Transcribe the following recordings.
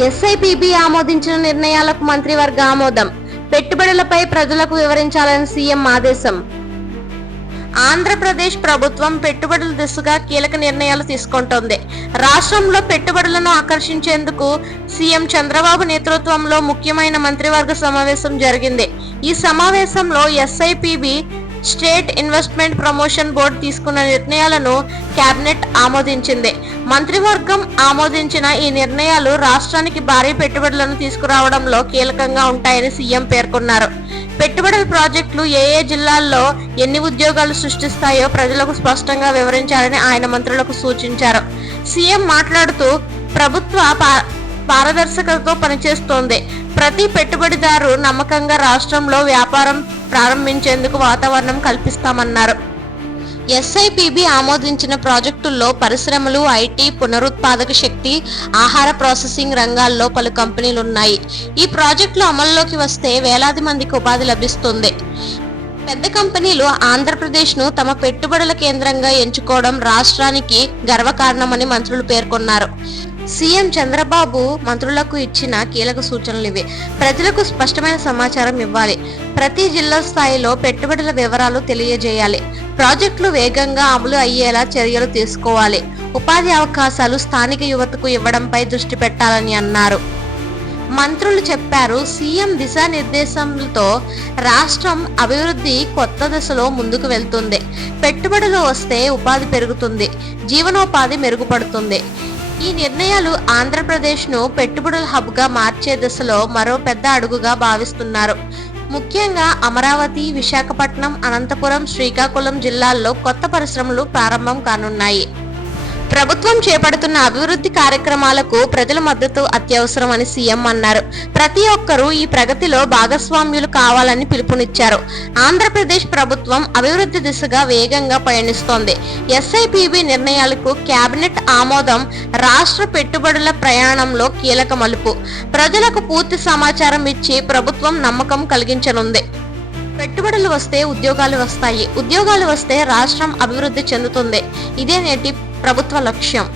SIPB ఆమోదించిన నిర్ణయాలకు మంత్రివర్గ ఆమోదం. పెట్టుబడులపై ప్రజలకు వివరించాలని సీఎం ఆదేశం. ఆంధ్రప్రదేశ్ ప్రభుత్వం పెట్టుబడుల దిశగా కీలక నిర్ణయాలు తీసుకుంటోంది. రాష్ట్రంలో పెట్టుబడులను ఆకర్షించేందుకు సీఎం చంద్రబాబు నేతృత్వంలో ముఖ్యమైన మంత్రివర్గ సమావేశం జరిగింది. ఈ సమావేశంలో SIPB state investment promotion board తీసుకున్న నిర్ణయాలను కేబినెట్ ఆమోదించింది. మంత్రివర్గం ఆమోదించిన ఈ నిర్ణయాలు రాష్ట్రానికి భారీ పెట్టుబడులను తీసుకురావడంలో కీలకంగా ఉంటాయని సీఎం పేర్కొన్నారు. పెట్టుబడుల ప్రాజెక్టులు ఏ జిల్లాల్లో ఎన్ని ఉద్యోగాలు సృష్టిస్తాయో ప్రజలకు స్పష్టంగా వివరించాలని ఆయన మంత్రులకు సూచించారు. సీఎం మాట్లాడుతూ ప్రభుత్వ పారదర్శకతతో పనిచేస్తోంది. ప్రతి పెట్టుబడిదారు నమ్మకంగా రాష్ట్రంలో వ్యాపారం ప్రారంభించేందుకు వాతావరణం కల్పిస్తామన్నారు. ఎస్ఐపిబి ఆమోదించిన ప్రాజెక్టుల్లో పరిశ్రమలు, ఐటీ, పునరుత్పాదక శక్తి, ఆహార ప్రాసెసింగ్ రంగాల్లో పలు కంపెనీలున్నాయి. ఈ ప్రాజెక్టులు అమల్లోకి వస్తే వేలాది మందికి ఉపాధి లభిస్తుంది. పెద్ద కంపెనీలు ఆంధ్రప్రదేశ్ను తమ పెట్టుబడుల కేంద్రంగా ఎంచుకోవడం రాష్ట్రానికి గర్వకారణమని మంత్రులు పేర్కొన్నారు. సీఎం చంద్రబాబు మంత్రులకు ఇచ్చిన కీలక సూచనలు ఇవి. ప్రజలకు స్పష్టమైన సమాచారం ఇవ్వాలి. ప్రతి జిల్లా స్థాయిలో పెట్టుబడుల వివరాలు తెలియజేయాలి. ప్రాజెక్టులు వేగంగా అమలు అయ్యేలా చర్యలు తీసుకోవాలి. ఉపాధి అవకాశాలు స్థానిక యువతకు ఇవ్వడంపై దృష్టి పెట్టాలని అన్నారు. మంత్రులు చెప్పారు. సీఎం దిశానిర్దేశంతో రాష్ట్రం అభివృద్ధి కొత్త దశలో ముందుకు వెళ్తుంది. పెట్టుబడులు వస్తే ఉపాధి పెరుగుతుంది, జీవనోపాధి మెరుగుపడుతుంది. ఈ నిర్ణయాలు ఆంధ్రప్రదేశ్ను పెట్టుబడుల హబ్గా మార్చే దిశలో మరో పెద్ద అడుగుగా భావిస్తున్నారు. ముఖ్యంగా అమరావతి, విశాఖపట్నం, అనంతపురం, శ్రీకాకుళం జిల్లాల్లో కొత్త పరిశ్రమలు ప్రారంభం కానున్నాయి. ప్రభుత్వం చేపడుతున్న అభివృద్ధి కార్యక్రమాలకు ప్రజల మద్దతు అత్యవసరం అని సీఎం అన్నారు. ప్రతి ఒక్కరూ ఈ ప్రగతిలో భాగస్వామ్యులు కావాలని పిలుపునిచ్చారు. ఆంధ్రప్రదేశ్ ప్రభుత్వం అభివృద్ధి దిశగా వేగంగా పయనిస్తోంది. ఎస్ఐపిబి నిర్ణయాలకు కేబినెట్ ఆమోదం రాష్ట్ర పెట్టుబడుల ప్రయాణంలో కీలక మలుపు. ప్రజలకు పూర్తి సమాచారం ఇచ్చి ప్రభుత్వం నమ్మకం కలిగించనుంది. పెట్టుబడులు వస్తే ఉద్యోగాలు వస్తాయి, ఉద్యోగాలు వస్తే రాష్ట్రం అభివృద్ధి చెందుతుంది. ఇదే నేటి ప్రభుత్వ లక్ష్యం.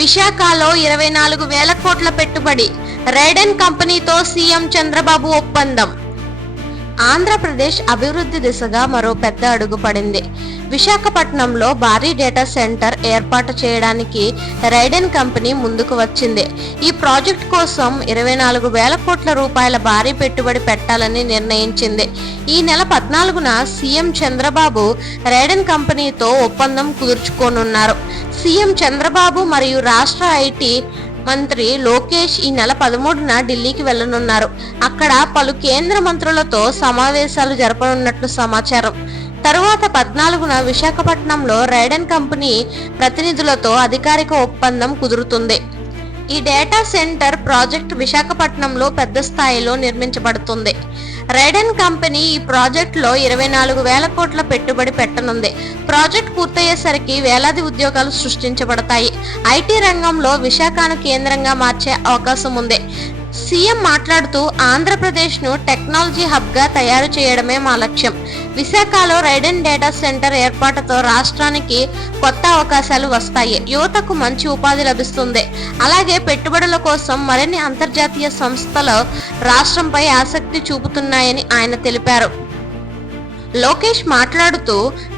విశాఖలో 24,000 కోట్ల పెట్టుబడి, రైడెన్ కంపెనీతో సీఎం చంద్రబాబు ఒప్పందం. ఆంధ్రప్రదేశ్ అభివృద్ధి దిశగా మరో పెద్ద అడుగు పడింది. విశాఖపట్నంలో భారీ డేటా సెంటర్ ఏర్పాటు చేయడానికి రైడెన్ కంపెనీ ముందుకు వచ్చింది. ఈ ప్రాజెక్ట్ కోసం 24,000 కోట్ల రూపాయల భారీ పెట్టుబడి పెట్టాలని నిర్ణయించింది. ఈ నెల 14న సీఎం చంద్రబాబు రైడెన్ కంపెనీతో ఒప్పందం కుదుర్చుకోనున్నారు. సీఎం చంద్రబాబు మరియు రాష్ట్ర ఐటీ మంత్రి లోకేష్ ఈ నెల 13న ఢిల్లీకి వెళ్లనున్నారు. అక్కడ పలు కేంద్ర మంత్రులతో సమావేశాలు జరపనున్నట్లు సమాచారం. తరువాత 14న విశాఖపట్నంలో రైడెన్ కంపెనీ ప్రతినిధులతో అధికారిక ఒప్పందం కుదురుతుంది. ఈ డేటా సెంటర్ ప్రాజెక్ట్ విశాఖపట్నంలో పెద్ద స్థాయిలో నిర్మించబడుతుంది. రైడెన్ కంపెనీ ఈ ప్రాజెక్టులో 24,000 కోట్ల పెట్టుబడి పెట్టనుంది. ప్రాజెక్ట్ పూర్తయ్యేసరికి వేలాది ఉద్యోగాలు సృష్టించబడతాయి. ఐటీ రంగంలో విశాఖను కేంద్రంగా మార్చే అవకాశం ఉంది. సీఎం మాట్లాడుతూ ఆంధ్రప్రదేశ్ను టెక్నాలజీ హబ్గా తయారు చేయడమే మా లక్ష్యం. విశాఖలో రైడెన్ డేటా సెంటర్ ఏర్పాటుతో రాష్ట్రానికి కొత్త అవకాశాలు వస్తాయి. యువతకు మంచి ఉపాధి లభిస్తుంది. అలాగే పెట్టుబడుల కోసం మరిన్ని అంతర్జాతీయ సంస్థలు రాష్ట్రంపై ఆసక్తి చూపుతున్నాయని ఆయన తెలిపారు. లోకేష్ మాట్లాడుతూ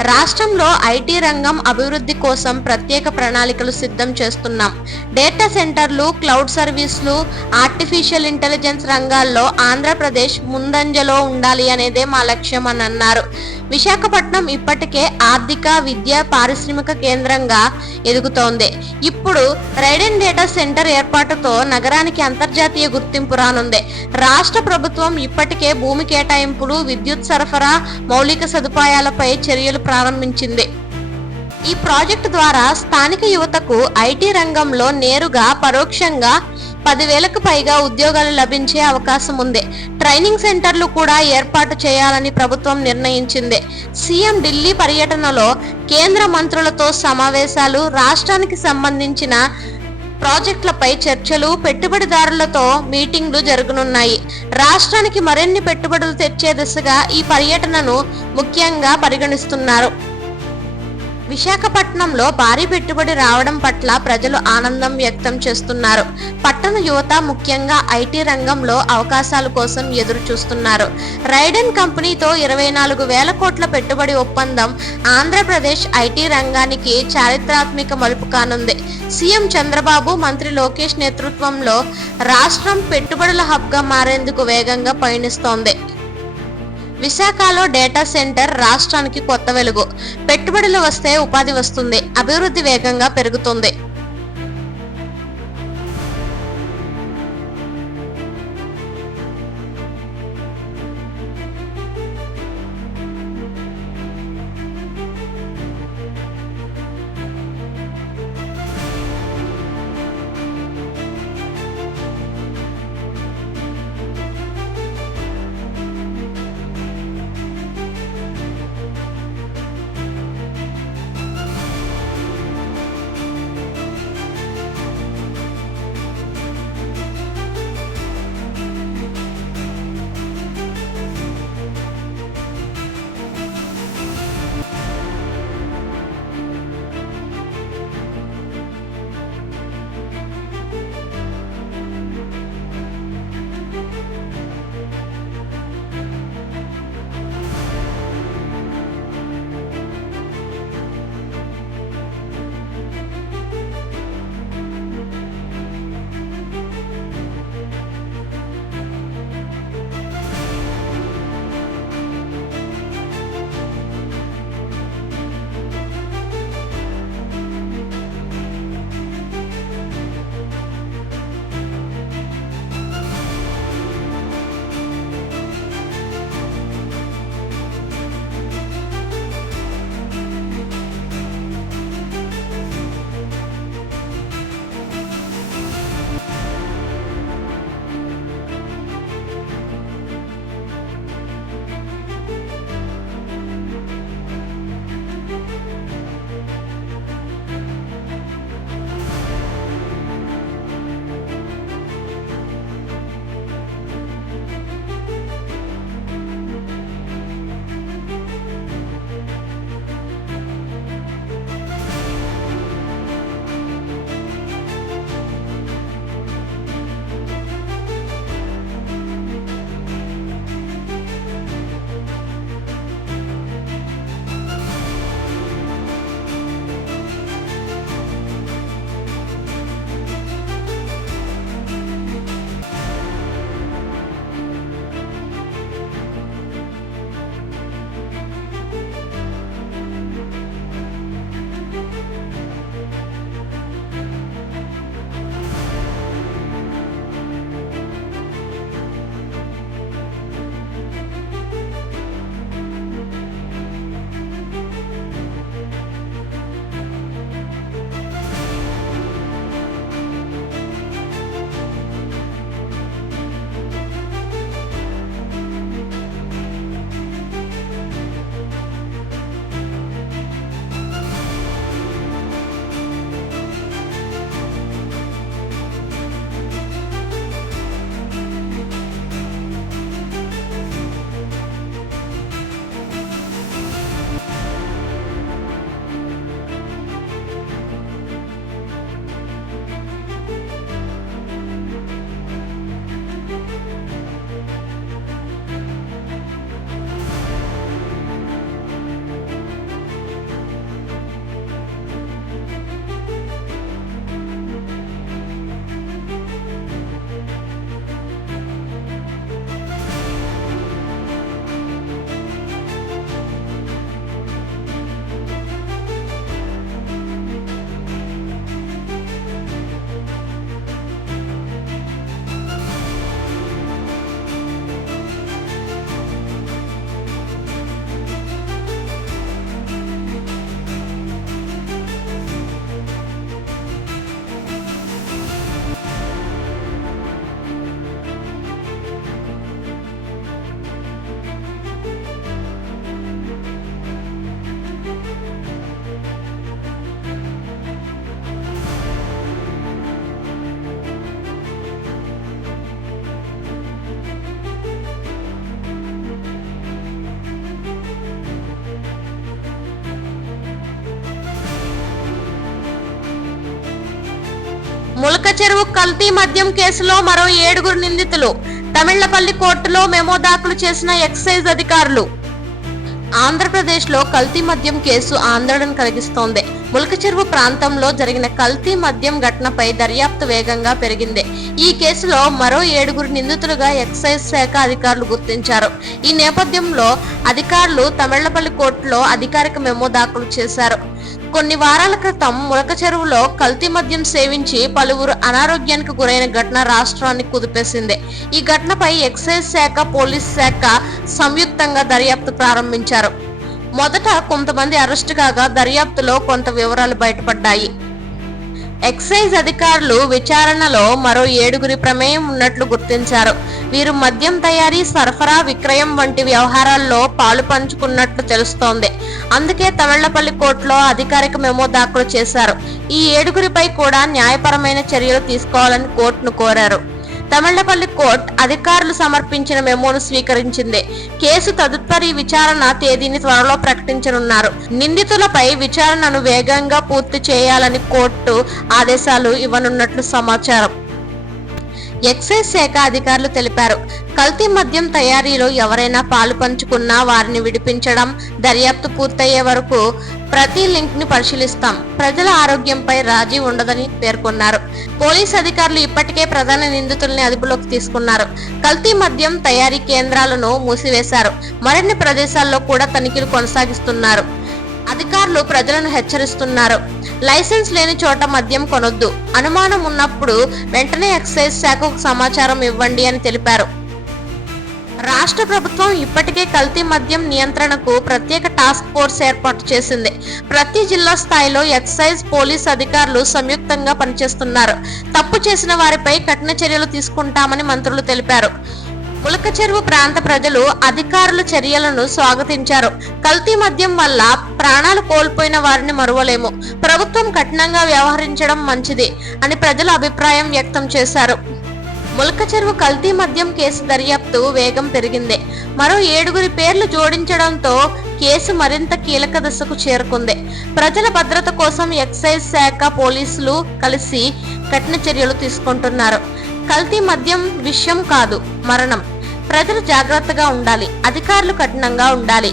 రాష్ట్రంలో ఐటీ రంగం అభివృద్ధి కోసం ప్రత్యేక ప్రణాళికలు సిద్ధం చేస్తున్నాం. డేటా సెంటర్లు, క్లౌడ్ సర్వీసులు, ఆర్టిఫిషియల్ ఇంటెలిజెన్స్ రంగాల్లో ఆంధ్రప్రదేశ్ ముందంజలో ఉండాలి అనేదే మా లక్ష్యం అని అన్నారు. విశాఖపట్నం ఇప్పటికే ఆర్థిక, విద్య, పారిశ్రామిక కేంద్రంగా ఎదుగుతోంది. ఇప్పుడు రైడెన్ డేటా సెంటర్ ఏర్పాటుతో నగరానికి అంతర్జాతీయ గుర్తింపు రానుంది. రాష్ట్ర ప్రభుత్వం ఇప్పటికే భూమి కేటాయింపులు, విద్యుత్ సరఫరా, మౌలిక సదుపాయాలపై చర్యలు ప్రారంభించింది. ఈ ప్రాజెక్టు ద్వారా స్థానిక యువతకు ఐటీ రంగంలో నేరుగా, పరోక్షంగా 10,000కు పైగా ఉద్యోగాలు లభించే అవకాశం ఉంది. ట్రైనింగ్ సెంటర్లు కూడా ఏర్పాటు చేయాలని ప్రభుత్వం నిర్ణయించింది. సీఎం ఢిల్లీ పర్యటనలో కేంద్ర మంత్రులతో సమావేశాలు, రాష్ట్రానికి సంబంధించిన ప్రాజెక్టులపై చర్చలు, పెట్టుబడిదారులతో మీటింగ్లు జరగనున్నాయి. రాష్ట్రానికి మరిన్ని పెట్టుబడులు తెచ్చే దిశగా ఈ పర్యటనను ముఖ్యంగా పరిగణిస్తున్నారు. విశాఖపట్నంలో భారీ పెట్టుబడి రావడం పట్ల ప్రజలు ఆనందం వ్యక్తం చేస్తున్నారు. పట్టణ యువత ముఖ్యంగా ఐటీ రంగంలో అవకాశాల కోసం ఎదురు చూస్తున్నారు. రైడెన్ కంపెనీతో 24,000 కోట్ల పెట్టుబడి ఒప్పందం ఆంధ్రప్రదేశ్ ఐటీ రంగానికి చారిత్రాత్మక మలుపు కానుంది. సీఎం చంద్రబాబు, మంత్రి లోకేష్ నేతృత్వంలో రాష్ట్రం పెట్టుబడుల హబ్గా మారేందుకు వేగంగా పయనిస్తోంది. విశాఖలో డేటా సెంటర్ రాష్ట్రానికి కొత్త వెలుగు. పెట్టుబడులు వస్తే ఉపాధి వస్తుంది, అభివృద్ధి వేగంగా పెరుగుతుంది. ములక చెరువు కల్తీ మద్యం కేసులో మరో 7 నిందితులు. తమిళ్లపల్లి కోర్టులో మెమో దాఖలు చేసిన ఎక్సైజ్ అధికారులు. ఆంధ్రప్రదేశ్లో కల్తీ మద్యం కేసు ఆందోళన కలిగిస్తోంది. ములక చెరువు ప్రాంతంలో జరిగిన కల్తీ మద్యం ఘటనపై దర్యాప్తు వేగంగా పెరిగింది. ఈ కేసులో మరో 7 నిందితులుగా ఎక్సైజ్ శాఖ అధికారులు గుర్తించారు. ఈ నేపథ్యంలో అధికారులు తమిళ్లపల్లి కోర్టులో అధికారిక మెమో దాఖలు చేశారు. కొన్ని వారాల క్రితం ములక చెరువులో కల్తీ మద్యం సేవించి పలువురు అనారోగ్యానికి గురైన ఘటన రాష్ట్రాన్ని కుదిపేసింది. ఈ ఘటనపై ఎక్సైజ్ శాఖ, పోలీస్ శాఖ సంయుక్తంగా దర్యాప్తు ప్రారంభించారు. మొదట కొంతమంది అరెస్టు కాగా దర్యాప్తులో కొంత వివరాలు బయటపడ్డాయి. ఎక్సైజ్ అధికారులు విచారణలో మరో 7 ప్రమేయం ఉన్నట్లు గుర్తించారు. వీరు మద్యం తయారీ, సరఫరా, విక్రయం వంటి వ్యవహారాల్లో పాలు పంచుకున్నట్లు తెలుస్తోంది. అందుకే తమిళ్లపల్లి కోర్టులో అధికారిక మెమో దాఖలు చేశారు. ఈ 7 కూడా న్యాయపరమైన చర్యలు తీసుకోవాలని కోర్టును కోరారు. తమిళ్లపల్లి కోర్టు అధికారులు సమర్పించిన మెమోను స్వీకరించింది. కేసు తదుపరి విచారణ తేదీని త్వరలో ప్రకటించనున్నారు. నిందితులపై విచారణను వేగంగా పూర్తి చేయాలని కోర్టు ఆదేశాలు ఇవ్వనున్నట్లు సమాచారం. ఎక్సైజ్ శాఖ అధికారులు తెలిపారు. కల్తీ మద్యం తయారీలో ఎవరైనా పాలు పంచుకున్నా వారిని విడిపించడం, దర్యాప్తు పూర్తయ్యే వరకు ప్రతి లింక్ ని పరిశీలిస్తాం. ప్రజల ఆరోగ్యంపై రాజీ ఉండదని పేర్కొన్నారు. పోలీస్ అధికారులు ఇప్పటికే ప్రధాన నిందితుల్ని అదుపులోకి తీసుకున్నారు. కల్తీ మద్యం తయారీ కేంద్రాలను మూసివేశారు. మరిన్ని ప్రదేశాల్లో కూడా తనిఖీలు కొనసాగిస్తున్నారు. అధికారులు ప్రజలను హెచ్చరిస్తున్నారు. లైసెన్స్ లేని చోట మద్యం కొనొద్దు. అనుమానం ఉన్నప్పుడు వెంటనే ఎక్సైజ్ శాఖకు సమాచారం ఇవ్వండి అని తెలిపారు. రాష్ట్ర ప్రభుత్వం ఇప్పటికే కల్తీ మద్యం నియంత్రణకు ప్రత్యేక టాస్క్ ఫోర్స్ ఏర్పాటు చేసింది. ప్రతి జిల్లా స్థాయిలో ఎక్సైజ్, పోలీస్ అధికారులు సంయుక్తంగా పనిచేస్తున్నారు. తప్పు చేసిన వారిపై కఠిన చర్యలు తీసుకుంటామని మంత్రులు తెలిపారు. ములక చెరువు ప్రాంత ప్రజలు అధికారుల చర్యలను స్వాగతించారు. కల్తీ మద్యం వల్ల ప్రాణాలు కోల్పోయిన వారిని మరువలేము. ప్రభుత్వం కఠినంగా వ్యవహరించడం మంచిది అని ప్రజలు అభిప్రాయం వ్యక్తం చేశారు. ములక చెరువు కల్తీ మద్యం కేసు దర్యాప్తు వేగం పెరిగింది. మరో 7 పేర్లు జోడించడంతో కేసు మరింత కీలక దశకు చేరుకుంది. ప్రజల భద్రత కోసం ఎక్సైజ్ శాఖ, పోలీసులు కలిసి కఠిన చర్యలు తీసుకుంటున్నారు. కల్తీ మద్యం విషయం కాదు, మరణం. ప్రజలు జాగ్రత్తగా ఉండాలి. అధికారులు కఠినంగా ఉండాలి.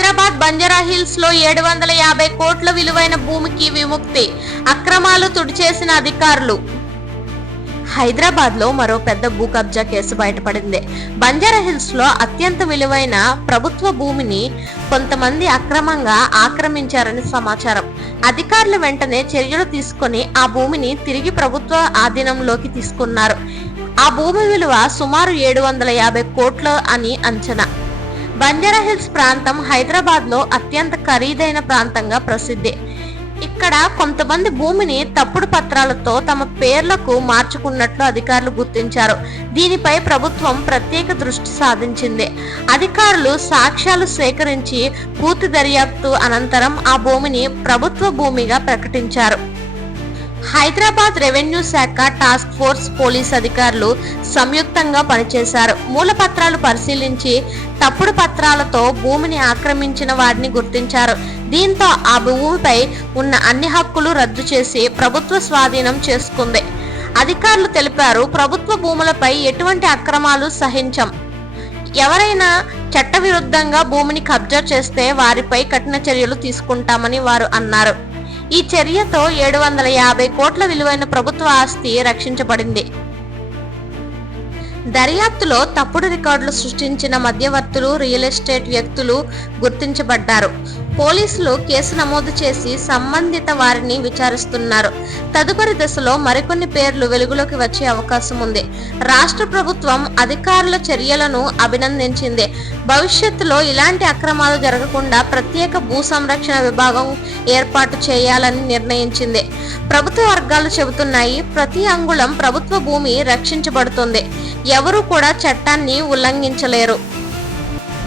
హైదరాబాద్ బంజారాహిల్స్ లో 750 కోట్ల విలువైన భూమికి విముక్తి, అక్రమాలు తుడిచేసిన అధికారులు. హైదరాబాద్ లో మరో పెద్ద భూ కబ్జా కేసు బయటపడింది. బంజారాహిల్స్ లో అత్యంత విలువైన ప్రభుత్వ భూమిని కొంతమంది అక్రమంగా ఆక్రమించారని సమాచారం. అధికారులు వెంటనే చర్యలు తీసుకొని ఆ భూమిని తిరిగి ప్రభుత్వ ఆధీనంలోకి తీసుకున్నారు. ఆ భూమి విలువ సుమారు 750 కోట్లు అని అంచనా. బంజారాహిల్స్ ప్రాంతం హైదరాబాద్ లో అత్యంత ఖరీదైన ప్రాంతంగా ప్రసిద్ధి. ఇక్కడ కొంతమంది భూమిని తప్పుడు పత్రాలతో తమ పేర్లకు మార్చుకున్నట్లు అధికారులు గుర్తించారు. దీనిపై ప్రభుత్వం ప్రత్యేక దృష్టి సాధించింది. అధికారులు సాక్ష్యాలు సేకరించి పూర్తి దర్యాప్తు అనంతరం ఆ భూమిని ప్రభుత్వ భూమిగా ప్రకటించారు. హైదరాబాద్ రెవెన్యూ శాఖ టాస్క్ ఫోర్స్, పోలీస్ అధికారులు సంయుక్తంగా పనిచేశారు. మూలపత్రాలు పరిశీలించి తప్పుడు పత్రాలతో భూమిని ఆక్రమించిన వారిని గుర్తించారు. దీంతో ఆ భూమిపై ఉన్న అన్ని హక్కులు రద్దు చేసి ప్రభుత్వ స్వాధీనం చేసుకుంది. అధికారులు తెలిపారు, ప్రభుత్వ భూములపై ఎటువంటి అక్రమాలు సహించం. ఎవరైనా చట్టవిరుద్ధంగా భూమిని కబ్జా చేస్తే వారిపై కఠిన చర్యలు తీసుకుంటామని వారు అన్నారు. ఈ చర్యతో 750 కోట్ల విలువైన ప్రభుత్వ ఆస్తి రక్షించబడింది. దర్యాప్తులో తప్పుడు రికార్డులు సృష్టించిన మధ్యవర్తులు, రియల్ ఎస్టేట్ వ్యక్తులు గుర్తించబడ్డారు. పోలీసులు కేసు నమోదు చేసి సంబంధిత వారిని విచారిస్తున్నారు. తదుపరి దశలో మరికొన్ని పేర్లు వెలుగులోకి వచ్చే అవకాశం ఉంది. రాష్ట్ర ప్రభుత్వం అధికారుల చర్యలను అభినందించింది. భవిష్యత్తులో ఇలాంటి అక్రమాలు జరగకుండా ప్రత్యేక భూ సంరక్షణ విభాగం ఏర్పాటు చేయాలని నిర్ణయించింది. ప్రభుత్వ వర్గాలు చెబుతున్నాయి, ప్రతి అంగుళం ప్రభుత్వ భూమి రక్షించబడుతుంది. ఎవరు కూడా చట్టాన్ని ఉల్లంఘించలేరు.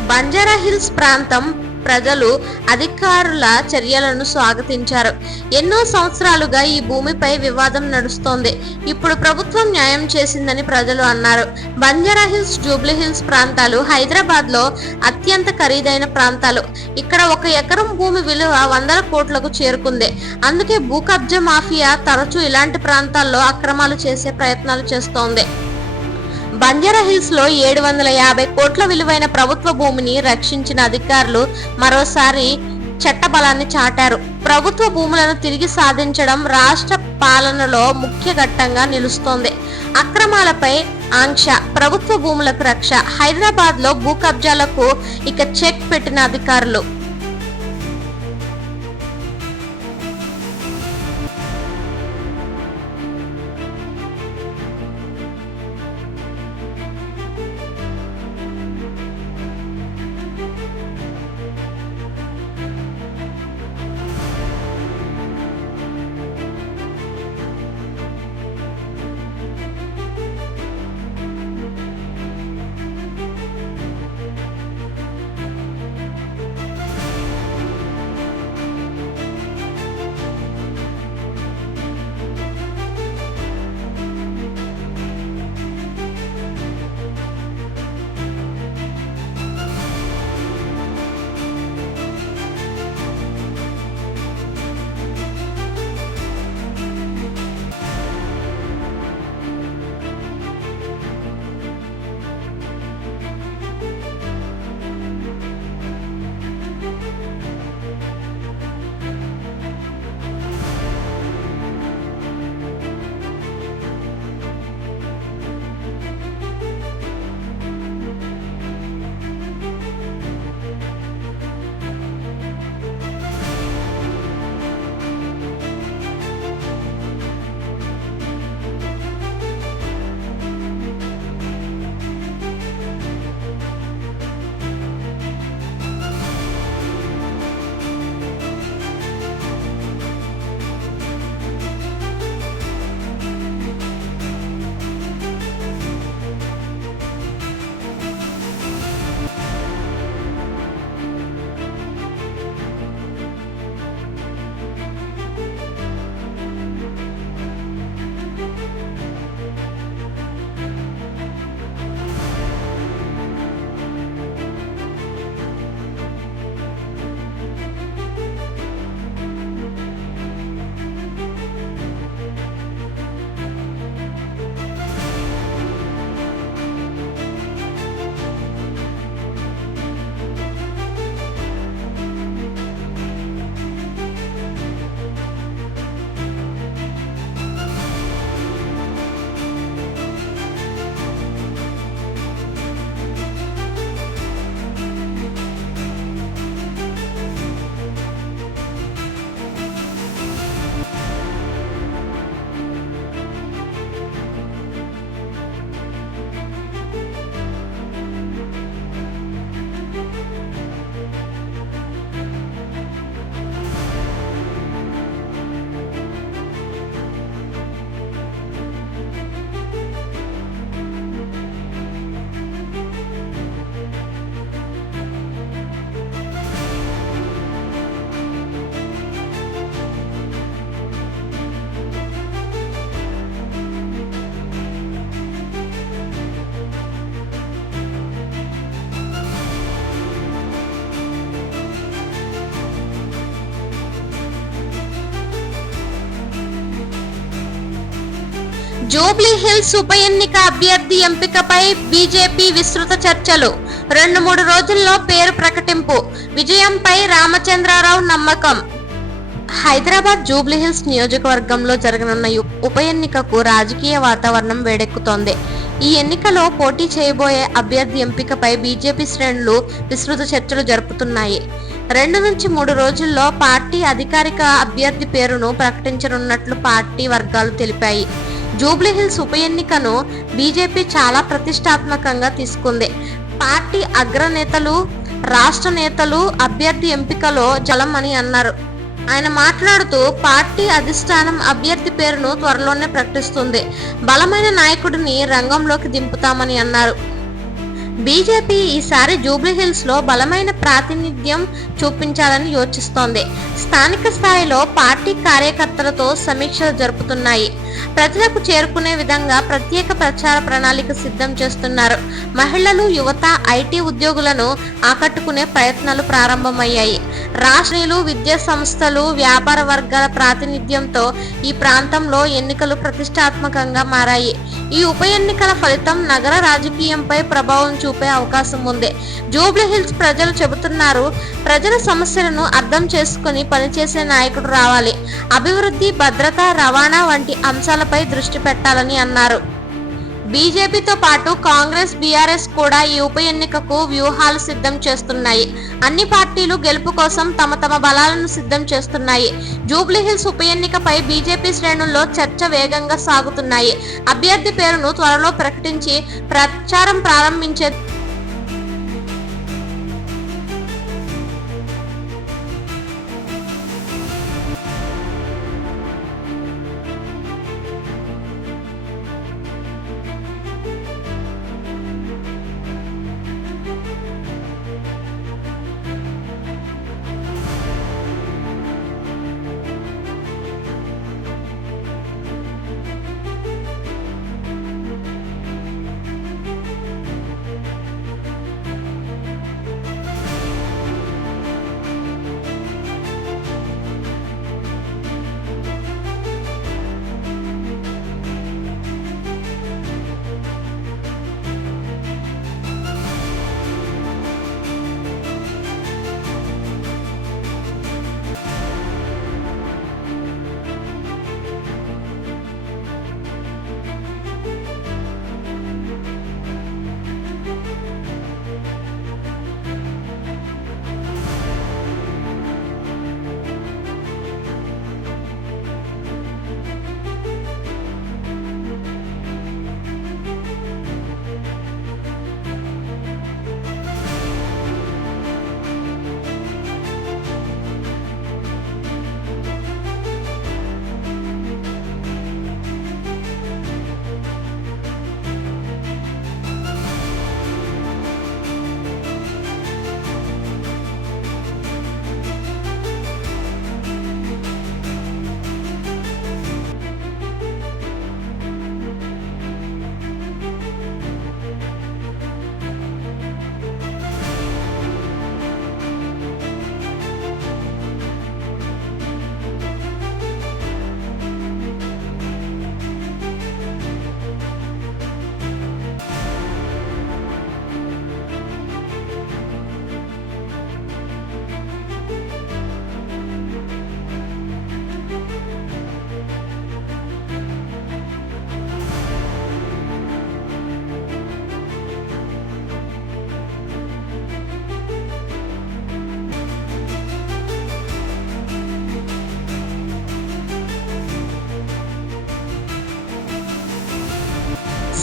బంజారాహిల్స్ ప్రాంతం ప్రజలు అధికారుల చర్యలను స్వాగతించారు. ఎన్నో సంవత్సరాలుగా ఈ భూమిపై వివాదం నడుస్తోంది. ఇప్పుడు ప్రభుత్వం న్యాయం చేసిందని ప్రజలు అన్నారు. బంజారాహిల్స్, జూబ్లీహిల్స్ ప్రాంతాలు హైదరాబాద్ లో అత్యంత ఖరీదైన ప్రాంతాలు. ఇక్కడ 1 ఎకరం భూమి విలువ 100 కోట్లకు చేరుకుంది. అందుకే భూ కబ్జా మాఫియా తరచూ ఇలాంటి ప్రాంతాల్లో అక్రమాలు చేసే ప్రయత్నాలు చేస్తోంది. బంజారాహిల్స్ లో 750 కోట్ల విలువైన ప్రభుత్వ భూమిని రక్షించిన అధికారులు మరోసారి చట్టబలాన్ని చాటారు. ప్రభుత్వ భూములను తిరిగి సాధించడం రాష్ట్ర పాలనలో ముఖ్య ఘట్టంగా నిలుస్తోంది. అక్రమాలపై ఆంక్ష, ప్రభుత్వ భూములకు రక్ష. హైదరాబాద్ లో భూ కబ్జాలకు ఇక చెక్ పెట్టిన అధికారులు. జూబ్లీ హిల్స్ ఉప ఎన్నిక అభ్యర్థి ఎంపికపై బీజేపీ విస్తృత చర్చలు. 2-3 రోజుల్లో పేరు ప్రకటింపు. విజయంపై రామచంద్రరావు నమ్మకం. హైదరాబాద్ జూబ్లీహిల్స్ నియోజకవర్గంలో జరగనున్న ఉప ఎన్నికకు రాజకీయ వాతావరణం వేడెక్కుతోంది. ఈ ఎన్నికలో పోటీ చేయబోయే అభ్యర్థి ఎంపికపై బీజేపీ శ్రేణులు విస్తృత చర్చలు జరుపుతున్నాయి. 2-3 రోజుల్లో పార్టీ అధికారిక అభ్యర్థి పేరును ప్రకటించనున్నట్లు పార్టీ వర్గాలు తెలిపాయి. జూబ్లీహిల్స్ ఉప ఎన్నికను బీజేపీ చాలా ప్రతిష్టాత్మకంగా తీసుకుంది. పార్టీ అగ్రనేతలు, రాష్ట్ర నేతలు అభ్యర్థి ఎంపికలో జలం అని అన్నారు. ఆయన మాట్లాడుతూ పార్టీ అధిష్టానం అభ్యర్థి పేరును త్వరలోనే ప్రకటిస్తుంది. బలమైన నాయకుడిని రంగంలోకి దింపుతామని అన్నారు. బీజేపీ ఈసారి జూబ్లీహిల్స్ లో బలమైన ప్రాతినిధ్యం చూపించాలని యోచిస్తోంది. స్థానిక స్థాయిలో పార్టీ కార్యకర్తలతో సమీక్షలు జరుపుతున్నాయి. ప్రజలకు చేరుకునే విధంగా ప్రత్యేక ప్రచార ప్రణాళిక సిద్ధం చేస్తున్నారు. మహిళలు, యువత, ఐటీ ఉద్యోగులను ఆకట్టుకునే ప్రయత్నాలు ప్రారంభమయ్యాయి. రాష్ట్రీయులు, విద్యా సంస్థలు, వ్యాపార వర్గాల ప్రాతినిధ్యంతో ఈ ప్రాంతంలో ఎన్నికలు ప్రతిష్టాత్మకంగా మారాయి. ఈ ఉప ఎన్నికల ఫలితం నగర రాజకీయంపై ప్రభావం చూపే అవకాశం ఉంది. జూబ్లీహిల్స్ ప్రజలు చెబుతున్నారు, ప్రజల సమస్యలను అర్థం చేసుకుని పనిచేసే నాయకుడు రావాలి. అభివృద్ధి, భద్రత, రవాణా వంటి అంశాలపై దృష్టి పెట్టాలని అన్నారు. బీజేపీతో పాటు కాంగ్రెస్, బీఆర్ఎస్ కూడా ఈ ఉప ఎన్నికకు వ్యూహాలు సిద్ధం చేస్తున్నాయి. అన్ని పార్టీలు గెలుపు కోసం తమ బలాలను సిద్ధం చేస్తున్నాయి. జూబ్లీహిల్స్ ఉప ఎన్నికపై బీజేపీ శ్రేణుల్లో చర్చ వేగంగా సాగుతున్నాయి. అభ్యర్థి పేరును త్వరలో ప్రకటించి ప్రచారం ప్రారంభించే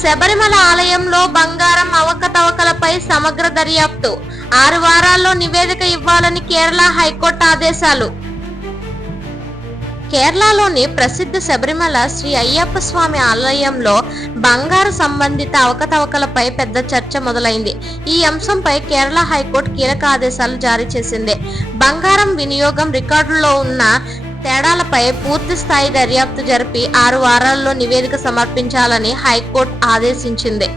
శబరిమల ఆలయంలో బంగారం అవకతవకలపై సమగ్ర దర్యాప్తు. 6 వారాల్లో నివేదిక ఇవ్వాలని కేరళ హైకోర్టు ఆదేశాలు. కేరళలోని ప్రసిద్ధ శబరిమల శ్రీ అయ్యప్ప స్వామి ఆలయంలో బంగారు సంబంధిత అవకతవకలపై పెద్ద చర్చ మొదలైంది. ఈ అంశంపై కేరళ హైకోర్టు కీలక ఆదేశాలు జారీ చేసింది. బంగారం వినియోగం రికార్డుల్లో ఉన్న తేడాలపై పూర్తి స్థాయి దర్యాప్తు జరిపి 6 వారాల్లో నివేదిక సమర్పించాలని హైకోర్టు ఆదేశించింది.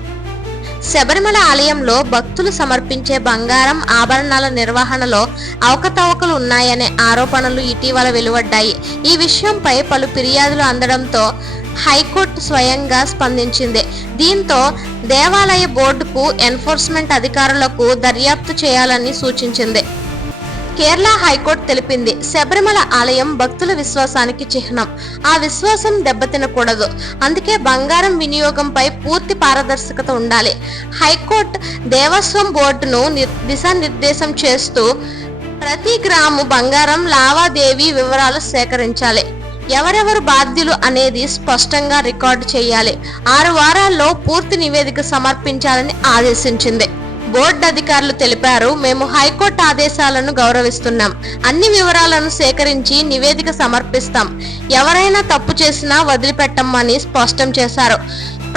శబరిమల ఆలయంలో భక్తులు సమర్పించే బంగారం ఆభరణాల నిర్వహణలో అవకతవకలు ఉన్నాయనే ఆరోపణలు ఇటీవల వెలువడ్డాయి. ఈ విషయంపై పలు ఫిర్యాదులు అందడంతో హైకోర్టు స్వయంగా స్పందించింది. దీంతో దేవాలయ బోర్డుకు, ఎన్ఫోర్స్మెంట్ అధికారులకు దర్యాప్తు చేయాలని సూచించింది. కేరళ హైకోర్టు తెలిపింది, శబరిమల ఆలయం భక్తుల విశ్వాసానికి చిహ్నం. ఆ విశ్వాసం దెబ్బతినకూడదు. అందుకే బంగారం వినియోగంపై పూర్తి పారదర్శకత ఉండాలి. హైకోర్టు దేవస్వం బోర్డును దిశానిర్దేశం చేస్తూ ప్రతి గ్రాము బంగారం లావాదేవీ వివరాలు సేకరించాలి. ఎవరెవరు బాధ్యులు అనేది స్పష్టంగా రికార్డు చేయాలి. 6 వారాల్లో పూర్తి నివేదిక సమర్పించాలని ఆదేశించింది. బోర్డు అధికారులు తెలిపారు, మేము హైకోర్టు ఆదేశాలను గౌరవిస్తున్నాం. అన్ని వివరాలను సేకరించి నివేదిక సమర్పిస్తాం. ఎవరైనా తప్పు చేసినా వదిలిపెట్టమని స్పష్టం చేశారు.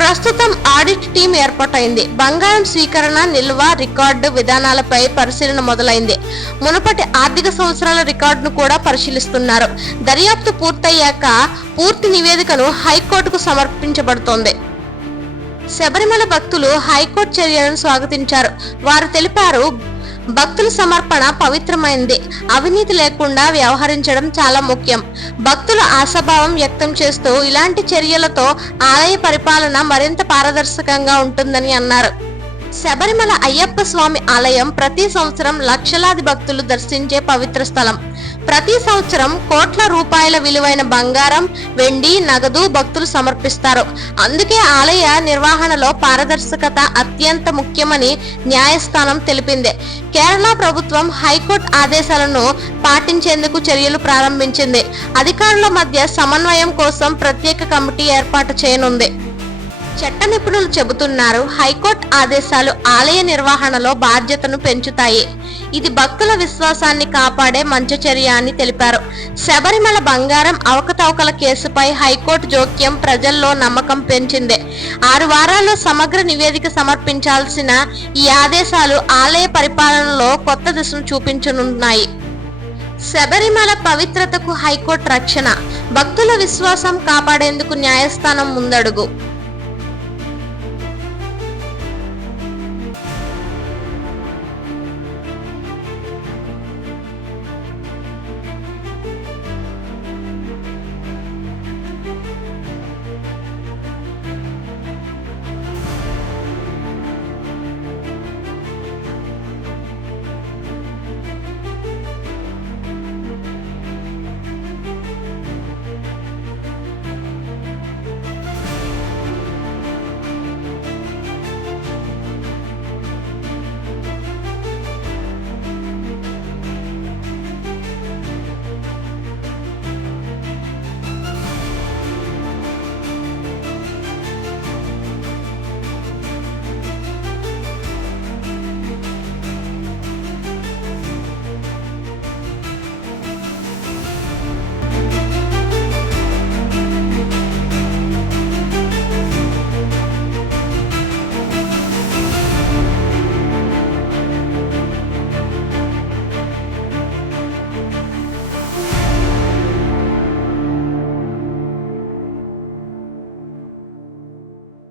ప్రస్తుతం ఆడిట్ టీం ఏర్పాటైంది. బంగారం స్వీకరణ, నిల్వ, రికార్డు విధానాలపై పరిశీలన మొదలైంది. మునుపటి ఆర్థిక సంవత్సరాల రికార్డును కూడా పరిశీలిస్తున్నారు. దర్యాప్తు పూర్తయ్యాక పూర్తి నివేదికను హైకోర్టుకు సమర్పించబడుతోంది. శబరిమల భక్తులు హైకోర్టు చర్యలను స్వాగతించారు. వారు తెలిపారు, భక్తుల సమర్పణ పవిత్రమైంది. అవినీతి లేకుండా వ్యవహరించడం చాలా ముఖ్యం. భక్తుల ఆశాభావం వ్యక్తం చేస్తూ ఇలాంటి చర్యలతో ఆలయ పరిపాలన మరింత పారదర్శకంగా ఉంటుందని అన్నారు. శబరిమల అయ్యప్ప స్వామి ఆలయం ప్రతి సంవత్సరం లక్షలాది భక్తులు దర్శించే పవిత్ర స్థలం. ప్రతి సంవత్సరం కోట్ల రూపాయల విలువైన బంగారం, వెండి, నగదు భక్తులు సమర్పిస్తారు. అందుకే ఆలయ నిర్వహణలో పారదర్శకత అత్యంత ముఖ్యమని న్యాయస్థానం తెలిపింది. కేరళ ప్రభుత్వం హైకోర్టు ఆదేశాలను పాటించేందుకు చర్యలు ప్రారంభించింది. అధికారుల మధ్య సమన్వయం కోసం ప్రత్యేక కమిటీ ఏర్పాటు చేయనుంది. చట్ట నిపుణులు చెబుతున్నారు, హైకోర్టు ఆదేశాలు ఆలయ నిర్వహణలో బాధ్యతను పెంచుతాయి. ఇది భక్తుల విశ్వాసాన్ని కాపాడే మంచి చర్య అని తెలిపారు. శబరిమల బంగారం అవకతవకల కేసుపై హైకోర్టు జోక్యం ప్రజల్లో నమ్మకం పెంచింది. 6 వారాల్లో సమగ్ర నివేదిక సమర్పించాల్సిన ఈ ఆదేశాలు ఆలయ పరిపాలనలో కొత్త దిశను చూపించనున్నాయి. శబరిమల పవిత్రతకు హైకోర్టు రక్షణ, భక్తుల విశ్వాసం కాపాడేందుకు న్యాయస్థానం ముందడుగు.